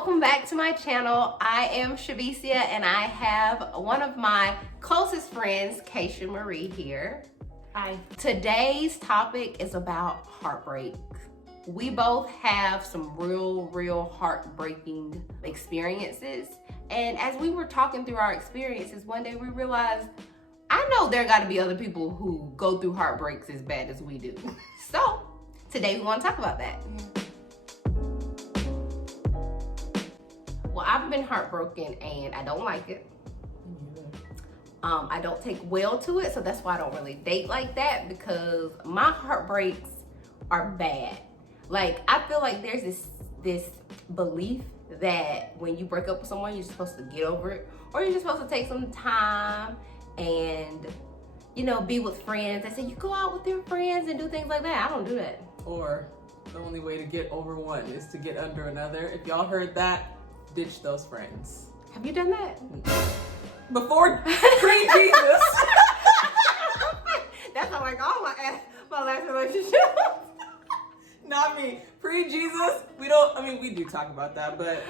welcome back to my channel. I am Shavicia and I have one of my closest friends, Keisha Marie, here. Hi. Today's topic is about heartbreak. We both have some real heartbreaking experiences. And as we were talking through our experiences, one day we realized, I know there gotta be other people who go through heartbreaks as bad as we do. So today we wanna talk about that. Well, I've been heartbroken and I don't like it. I don't take well to it, so that's why I don't really date like that, because my heartbreaks are bad. Like, I feel like there's this belief that when you break up with someone, you're supposed to get over it, or you're just supposed to take some time and, you know, be with friends. They say you go out with your friends and do things like that. I don't do that. Or the only way to get over one is to get under another. If y'all heard that, ditch those friends. Have you done that? Before pre-Jesus. That's not like all my last relationship. Not me. Pre-Jesus, we do talk about that, but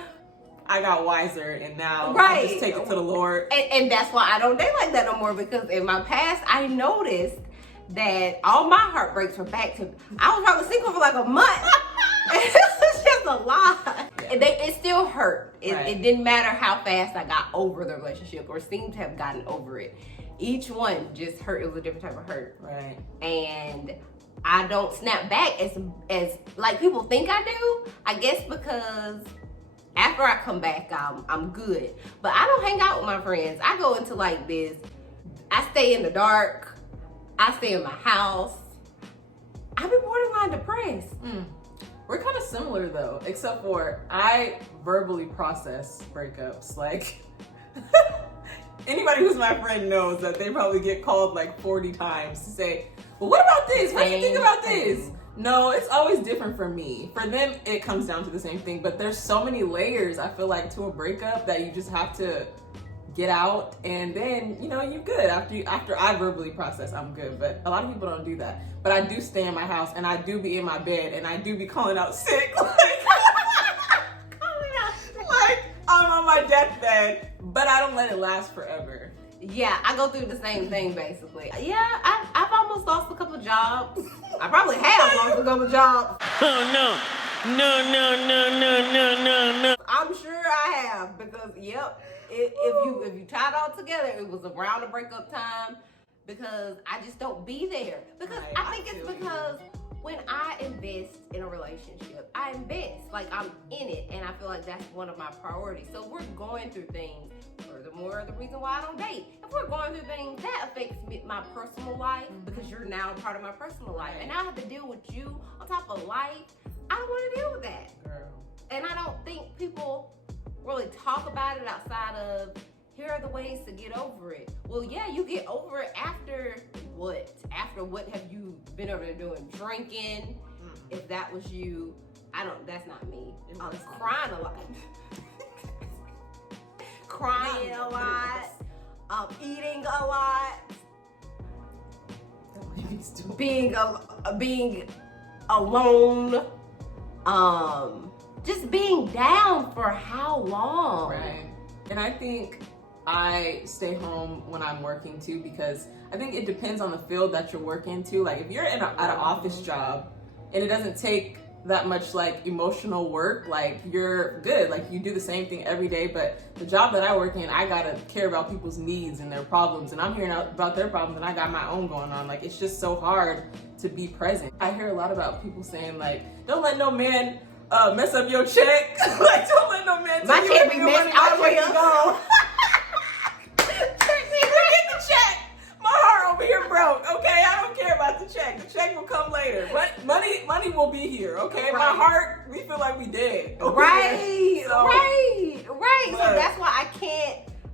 I got wiser and now I just take it to the Lord. And that's why I don't date like that no more, because in my past, I noticed that all my heartbreaks were back to, I was probably single for like a month. It was just a lot. Yeah. It still hurt. It didn't matter how fast I got over the relationship or seemed to have gotten over it. Each one just hurt. It was a different type of hurt. Right. And I don't snap back as like people think I do. I guess because after I come back, I'm good. But I don't hang out with my friends. I go into like this. I stay in the dark. I stay in my house. I've been borderline depressed. We're kind of similar though, except for I verbally process breakups. Like, anybody who's my friend knows that they probably get called like 40 times to say, well, what about this? What do you think about this? No, it's always different for me. For them, it comes down to the same thing, but there's so many layers, I feel like, to a breakup that you just have to get out, and then, you know, you're good. After I verbally process, I'm good, but a lot of people don't do that. But I do stay in my house, and I do be in my bed, and I do be calling out sick. Like I'm on my deathbed, but I don't let it last forever. Yeah, I go through the same thing basically. Yeah, I've almost lost a couple jobs. I probably have lost a couple jobs. Oh no. No. I'm sure I have, because yep, if you tie it all together, it was around the breakup time, because I just don't be there. Because Right, I think it's because when I invest in a relationship, I invest, like I'm in it, and I feel like that's one of my priorities. So we're going through things. Furthermore, the reason why I don't date, if we're going through things, that affects my personal life, because you're now a part of my personal life, and I have to deal with you on top of life. I don't want to deal with that. Girl. And I don't think people really talk about it outside of, here are the ways to get over it. Well, yeah, you get over it after what? After what have you been over there doing? Drinking? If that was you, that's not me. I was crying a lot. Crying a lot. Eating a lot. Being alone. Just being down for how long? Right. And I think I stay home when I'm working too, because I think it depends on the field that you're working too. Like if you're at an office job and it doesn't take that much like emotional work, like you're good, like you do the same thing every day. But the job that I work in, I gotta care about people's needs and their problems, and I'm hearing about their problems and I got my own going on. Like it's just so hard to be present. I hear a lot about people saying like, don't let no man mess up your check. Like don't let no man my check be messed all the way up. Gone. Get the check. My heart over here broke. Okay, I don't care about the check. The check will come later. But money will be here. Okay, right. My heart, we feel like we dead. Okay? Right, so, right. So that's why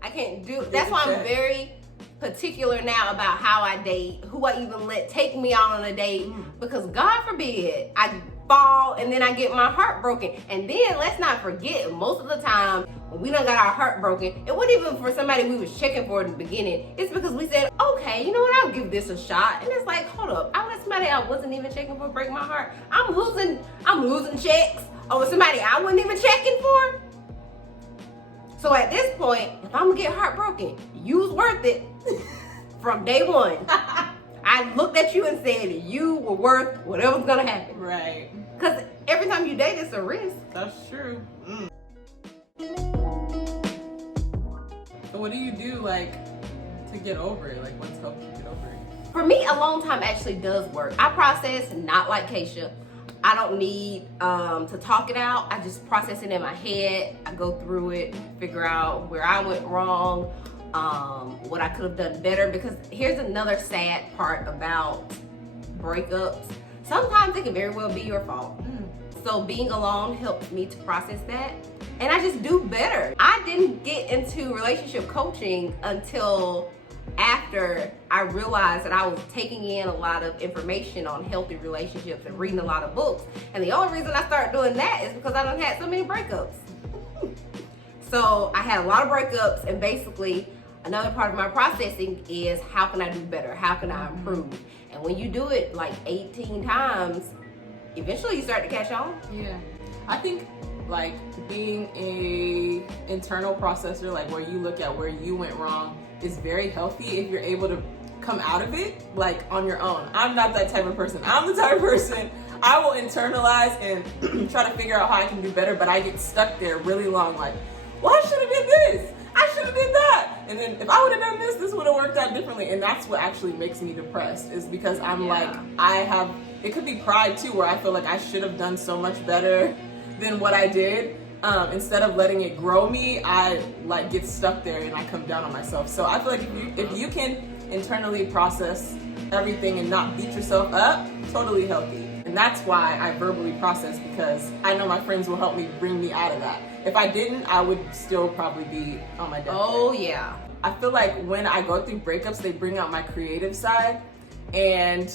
I can't do. That's why I'm very particular now about how I date, who I even let take me out on a date, because God forbid I fall and then I get my heart broken. And then let's not forget, most of the time when we done got our heart broken, it wasn't even for somebody we was checking for in the beginning. It's because we said, okay, you know what, I'll give this a shot. And it's like, hold up, I let somebody I wasn't even checking for break my heart. I'm losing checks over somebody I wasn't even checking for. point, if I'm gonna get heartbroken, you was worth it from day one. I looked at you and said you were worth whatever's gonna happen. Right. Because every time you date, it's a risk. That's true. So what do you do, like, to get over it? Like, what's helped you get over it? For me, alone time actually does work. I process not like Keisha. I don't need to talk it out. I just process it in my head. I go through it, figure out where I went wrong, what I could have done better. Because here's another sad part about breakups. Sometimes it can very well be your fault. So being alone helped me to process that. And I just do better. I didn't get into relationship coaching until after I realized that I was taking in a lot of information on healthy relationships and reading a lot of books. And the only reason I started doing that is because I done had so many breakups. So I had a lot of breakups, and basically another part of my processing is how can I do better? How can I improve? And when you do it like 18 times, eventually you start to catch on. Yeah. I think like being a internal processor, like where you look at where you went wrong, is very healthy if you're able to come out of it like on your own. I'm not that type of person. I'm the type of person, I will internalize and try to figure out how I can do better, but I get stuck there really long, like, well, I should have did this, I should have did that, and then if I would have done this, this would have worked out differently. And that's what actually makes me depressed, is because I'm like, it could be pride too, where I feel like I should have done so much better than what I did. Instead of letting it grow me, I like get stuck there and I come down on myself. So I feel like if you can internally process everything and not beat yourself up, totally healthy. And that's why I verbally process, because I know my friends will help me bring me out of that. If I didn't, I would still probably be on my deathbed. Oh yeah. I feel like when I go through breakups, they bring out my creative side, and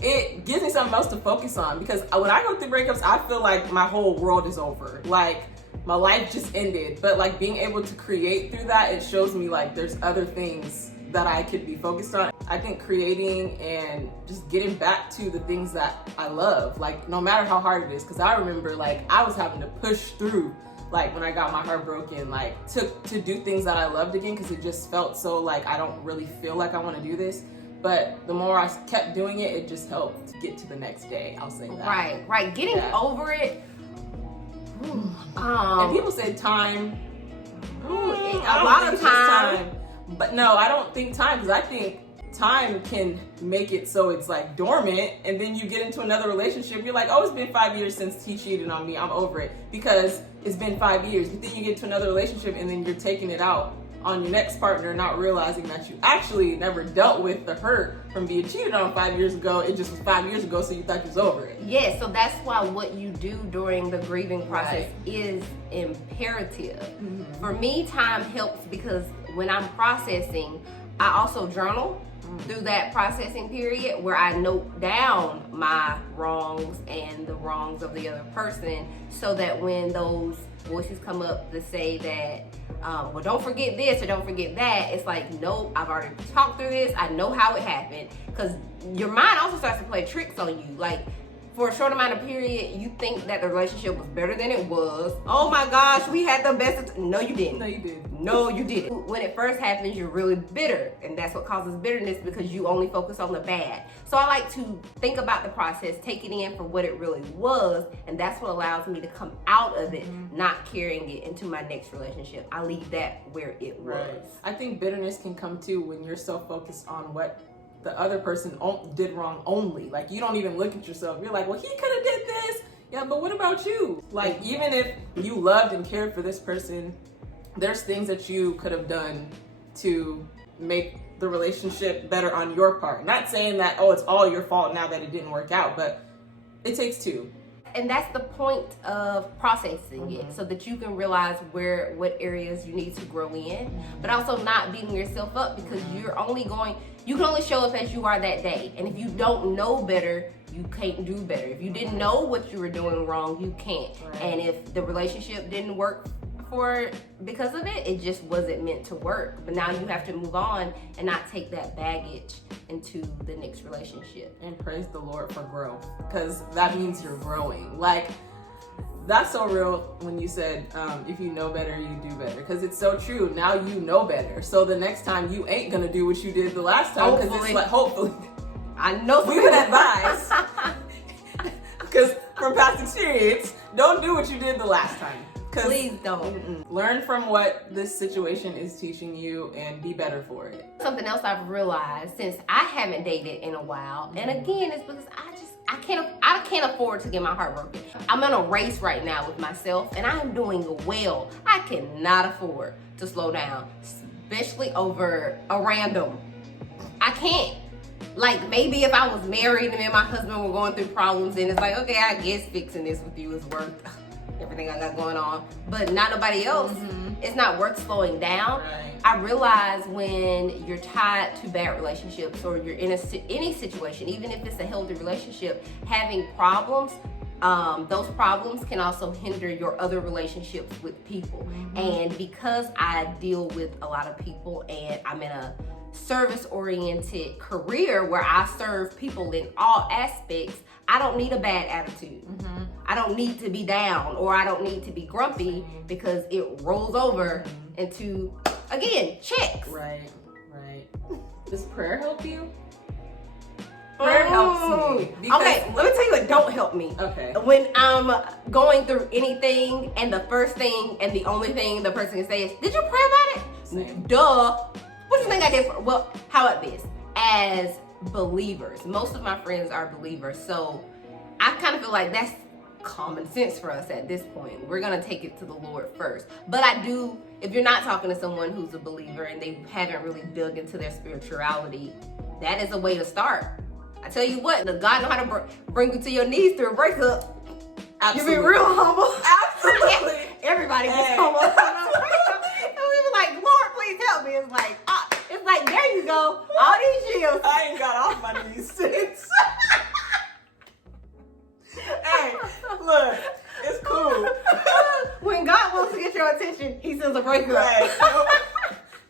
it gives me something else to focus on. Because when I go through breakups, I feel like my whole world is over. Like, my life just ended. But like being able to create through that, it shows me like there's other things that I could be focused on. I think creating and just getting back to the things that I love, like no matter how hard it is. Because I remember like I was having to push through, like when I got my heart broken, like to do things that I loved again, because it just felt so like I don't really feel like I want to do this. But the more I kept doing it, it just helped to get to the next day. I'll say that. Right. Getting over it. And people say time. A lot of time. But no, I don't think time, because I think time can make it so it's like dormant, and then you get into another relationship, you're like, oh, it's been 5 years since he cheated on me, I'm over it, because it's been 5 years. But then you get to another relationship and then you're taking it out on your next partner, not realizing that you actually never dealt with the hurt from being cheated on 5 years ago. It just was 5 years ago, so you thought you was over it. Yeah, so that's why what you do during the grieving process is imperative. For me, time helps because when I'm processing, I also journal through that processing period, where I note down my wrongs and the wrongs of the other person, so that when those voices come up to say that, well, don't forget this or don't forget that, it's like, nope, I've already talked through this, I know how it happened. Because your mind also starts to play tricks on you. Like, for a short amount of period, you think that the relationship was better than it was. Oh my gosh, we had the best. No, you didn't. No, you didn't. No, you didn't. When it first happens, you're really bitter, and that's what causes bitterness, because you only focus on the bad. So I like to think about the process, take it in for what it really was, and that's what allows me to come out of it, not carrying it into my next relationship. I leave that where it was. I think bitterness can come too when you're so focused on what the other person did wrong only. Like, you don't even look at yourself. You're like, well, he could have did this. Yeah, but what about you? Like, even if you loved and cared for this person, there's things that you could have done to make the relationship better on your part. Not saying that, oh, it's all your fault now that it didn't work out, but it takes two. And that's the point of processing it, so that you can realize what areas you need to grow in, but also not beating yourself up, because you can only show up as you are that day. And if you don't know better, you can't do better. If you didn't know what you were doing wrong, you can't. And if the relationship didn't work because of it, it just wasn't meant to work. But now you have to move on and not take that baggage into the next relationship. And praise the Lord for growth, because that means you're growing. Like, That's so real when you said, if you know better, you do better. Because it's so true. Now you know better. So the next time you ain't going to do what you did the last time. Because it's like, hopefully. I know we would advise. Because from past experience, don't do what you did the last time. Please don't. Learn from what this situation is teaching you and be better for it. Something else I've realized since I haven't dated in a while, and again, it's because I can't afford to get my heart broken. I'm in a race right now with myself, and I am doing well. I cannot afford to slow down, especially over a random. I can't. Like, maybe if I was married and me and my husband were going through problems, and it's like, okay, I guess fixing this with you is worth everything I got going on, but not nobody else. It's not worth slowing down. Right. I realize when you're tied to bad relationships, or you're in any situation, even if it's a healthy relationship, having problems, those problems can also hinder your other relationships with people. And because I deal with a lot of people, and I'm in a service-oriented career where I serve people in all aspects, I don't need a bad attitude. I don't need to be down, or I don't need to be grumpy, because it rolls over into, again, checks. Right. Does prayer help you? Prayer helps me. Okay, let me tell you what don't help me. Okay. When I'm going through anything, and the first thing and the only thing the person can say is, "Did you pray about it?" Same. Duh. What do you think I did for? Well, how about this? As believers, most of my friends are believers, so I kind of feel like that's common sense for us at this point. We're gonna take it to the Lord first. But I do, if you're not talking to someone who's a believer and they haven't really dug into their spirituality, that is a way to start. I tell you what, the God know how to bring you to your knees through a breakup. Absolutely. You be real humble. Absolutely. Everybody gets humble. And we be like, Lord, please help me. It's like, there you go. All these years. I ain't got off my knees since. Hey, look, it's cool. When God wants to get your attention, he sends a breakup. Right.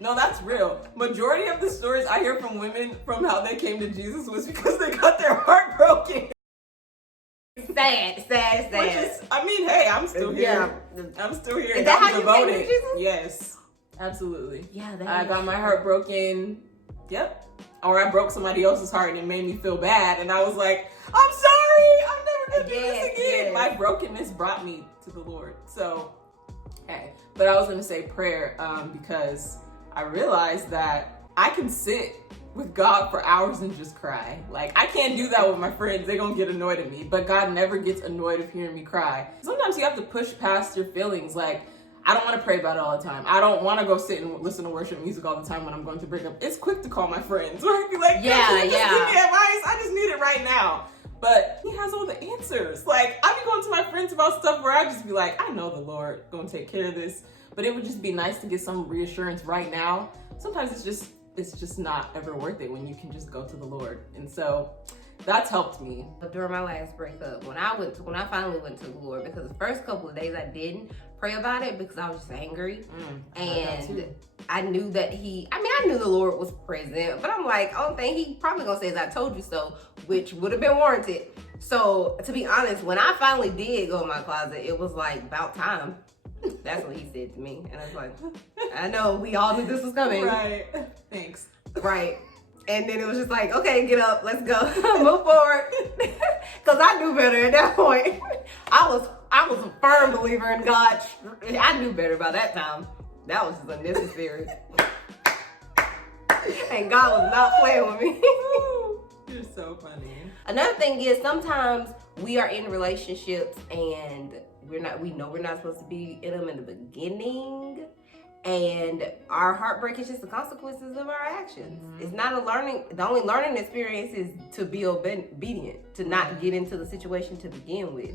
No, that's real. Majority of the stories I hear from women from how they came to Jesus was because they got their heart broken. Sad. Which is, I mean, hey, I'm still here. Yeah. I'm still here. Is that I'm how devoted. you came to Jesus? Yes, absolutely. Yeah, I got my heart broken. Yep. Or I broke somebody else's heart and it made me feel bad, and I was like, I'm sorry. I'm never gonna do this again. Yes. My brokenness brought me to the Lord. So, hey. But I was gonna say prayer because I realized that I can sit with God for hours and just cry. Like, I can't do that with my friends. They're gonna get annoyed at me. But God never gets annoyed of hearing me cry. Sometimes you have to push past your feelings. Like, I don't want to pray about it all the time. I don't want to go sit and listen to worship music all the time when I'm going through breakup. It's quick to call my friends. Right? Be like, yeah. Just give me advice. I just need it right now. But he has all the answers. Like, I be going to my friends about stuff where I just be like, I know the Lord gonna take care of this. But it would just be nice to get some reassurance right now. Sometimes it's just not ever worth it when you can just go to the Lord. And so that's helped me. During my last breakup, when I finally went to the Lord, because the first couple of days I didn't pray about it because I was just angry. And I knew that I knew the Lord was present, but I'm like, only thing he probably gonna say is I told you so, which would have been warranted. So to be honest, when I finally did go in my closet, it was like about time. That's what he said to me. And I was like, I know, we all knew this was coming. Right. Thanks. Right. And then it was just like, okay, get up, let's go. Move forward. Because I knew better at that point. I was a firm believer in God. I knew better by that time. That was just unnecessary. And God was not playing with me. You're so funny. Another thing is, sometimes we are in relationships and we know we're not supposed to be in them in the beginning, and our heartbreak is just the consequences of our actions. It's not the only learning experience is to be obedient, to not get into the situation to begin with.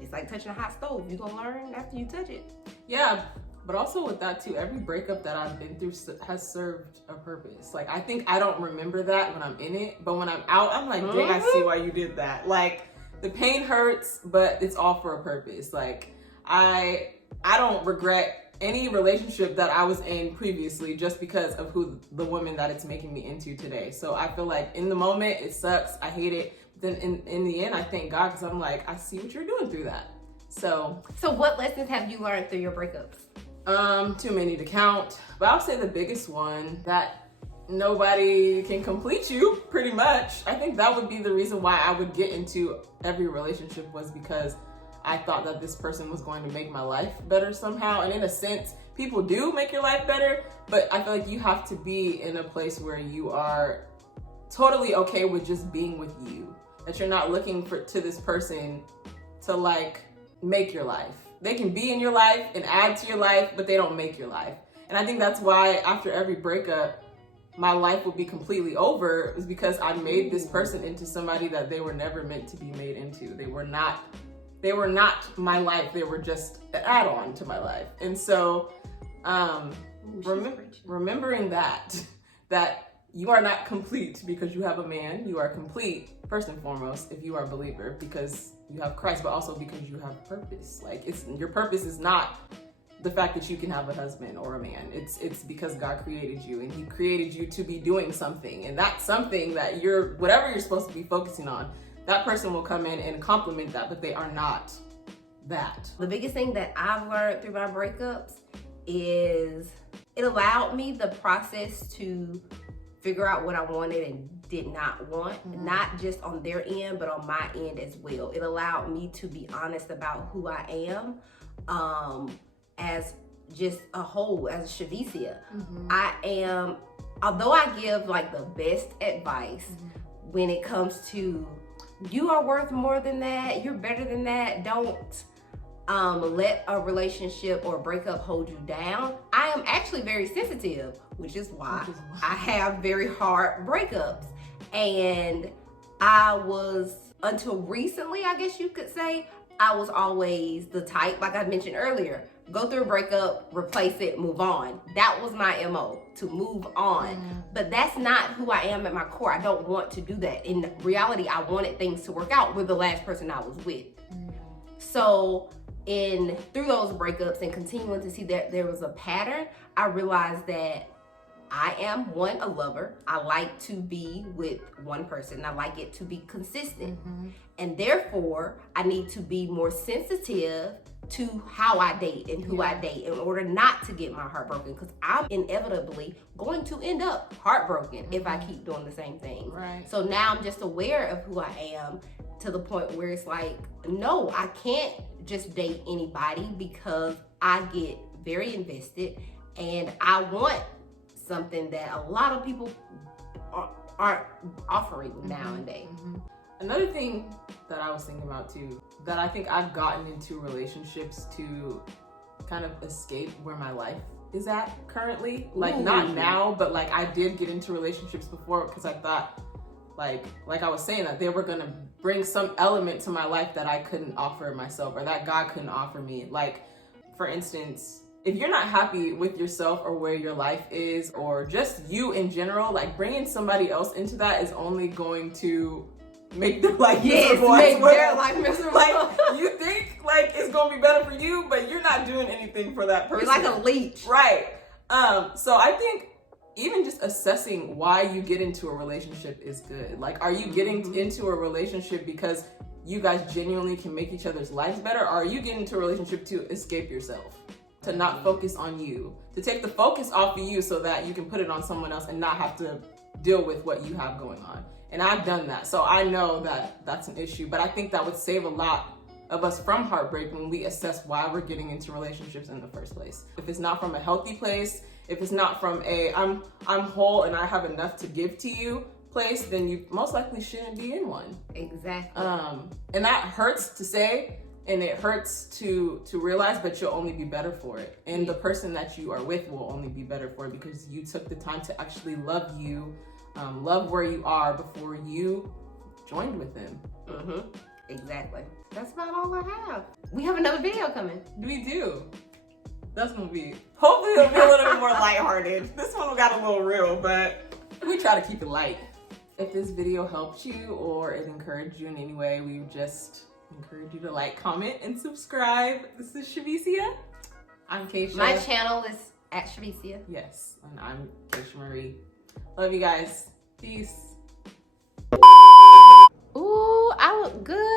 It's like touching a hot stove. You're gonna learn after you touch it. Yeah, but also with that too, every breakup that I've been through has served a purpose. Like, I think I don't remember that when I'm in it, but when I'm out, I'm like, dang, I see why you did that. Like, the pain hurts, but it's all for a purpose. Like, I don't regret any relationship that I was in previously just because of who the woman that it's making me into today. So I feel like in the moment, it sucks. I hate it. But then in the end, I thank God, because I'm like, I see what you're doing through that. So what lessons have you learned through your breakups? Too many to count. But I'll say the biggest one, that nobody can complete you, pretty much. I think that would be the reason why I would get into every relationship, was because I thought that this person was going to make my life better somehow. And in a sense, people do make your life better, but I feel like you have to be in a place where you are totally okay with just being with you. That you're not looking to this person to like make your life. They can be in your life and add to your life, but they don't make your life. And I think that's why after every breakup, my life will be completely over, is because I made this person into somebody that they were never meant to be made into. They were not my life. They were just an add-on to my life. And so remembering that you are not complete because you have a man. You are complete, first and foremost, if you are a believer, because you have Christ, but also because you have purpose. Like, your purpose is not the fact that you can have a husband or a man. It's because God created you, and he created you to be doing something. And that's something that whatever you're supposed to be focusing on, that person will come in and complement that, but they are not that. The biggest thing that I've learned through my breakups is it allowed me the process to figure out what I wanted and did not want, not just on their end, but on my end as well. It allowed me to be honest about who I am, as just a whole, as a Shavicia. I am, although I give like the best advice when it comes to, you are worth more than that, you're better than that, don't let a relationship or breakup hold you down. I am actually very sensitive, which is why I have very hard breakups. And I was, until recently, I guess you could say, I was always the type, like I mentioned earlier, go through a breakup, replace it, move on. That was my MO, to move on. But that's not who I am at my core. I don't want to do that. In reality, I wanted things to work out with the last person I was with. So through those breakups and continuing to see that there was a pattern, I realized that I am, one, a lover. I like to be with one person. I like it to be consistent. And therefore, I need to be more sensitive to how I date and who I date in order not to get my heart broken, because I'm inevitably going to end up heartbroken if I keep doing the same thing. So now I'm just aware of who I am, to the point where it's like, no, I can't just date anybody, because I get very invested and I want something that a lot of people aren't offering nowadays. Another thing that I was thinking about too, that I think I've gotten into relationships to kind of escape where my life is at currently. Like, not now, but like I did get into relationships before because I thought, like I was saying, that they were gonna bring some element to my life that I couldn't offer myself, or that God couldn't offer me. Like, for instance, if you're not happy with yourself or where your life is, or just you in general, like bringing somebody else into that is only going to make their life miserable. Make their life miserable. Like, you think like it's gonna be better for you, but you're not doing anything for that person. You're like a leech. Right. So I think even just assessing why you get into a relationship is good. Like, are you getting into a relationship because you guys genuinely can make each other's lives better? Or are you getting into a relationship to escape yourself? To not focus on you, to take the focus off of you so that you can put it on someone else and not have to deal with what you have going on. And I've done that, so I know that that's an issue, but I think that would save a lot of us from heartbreak when we assess why we're getting into relationships in the first place. If it's not from a healthy place, if it's not from I'm whole and I have enough to give to you place, then you most likely shouldn't be in one. Exactly. And that hurts to say, and it hurts to realize, but you'll only be better for it. And the person that you are with will only be better for it because you took the time to actually love you, love where you are before you joined with them. Exactly. That's about all I have. We have another video coming. We do. That's gonna be, hopefully it'll be a little bit more lighthearted. This one got a little real, but we try to keep it light. If this video helped you or it encouraged you in any way, we just encourage you to like, comment, and subscribe. This is Shavicia. I'm Keisha. My channel is at Shavicia. Yes, and I'm Keisha Marie. Love you guys. Peace. Ooh, I look good.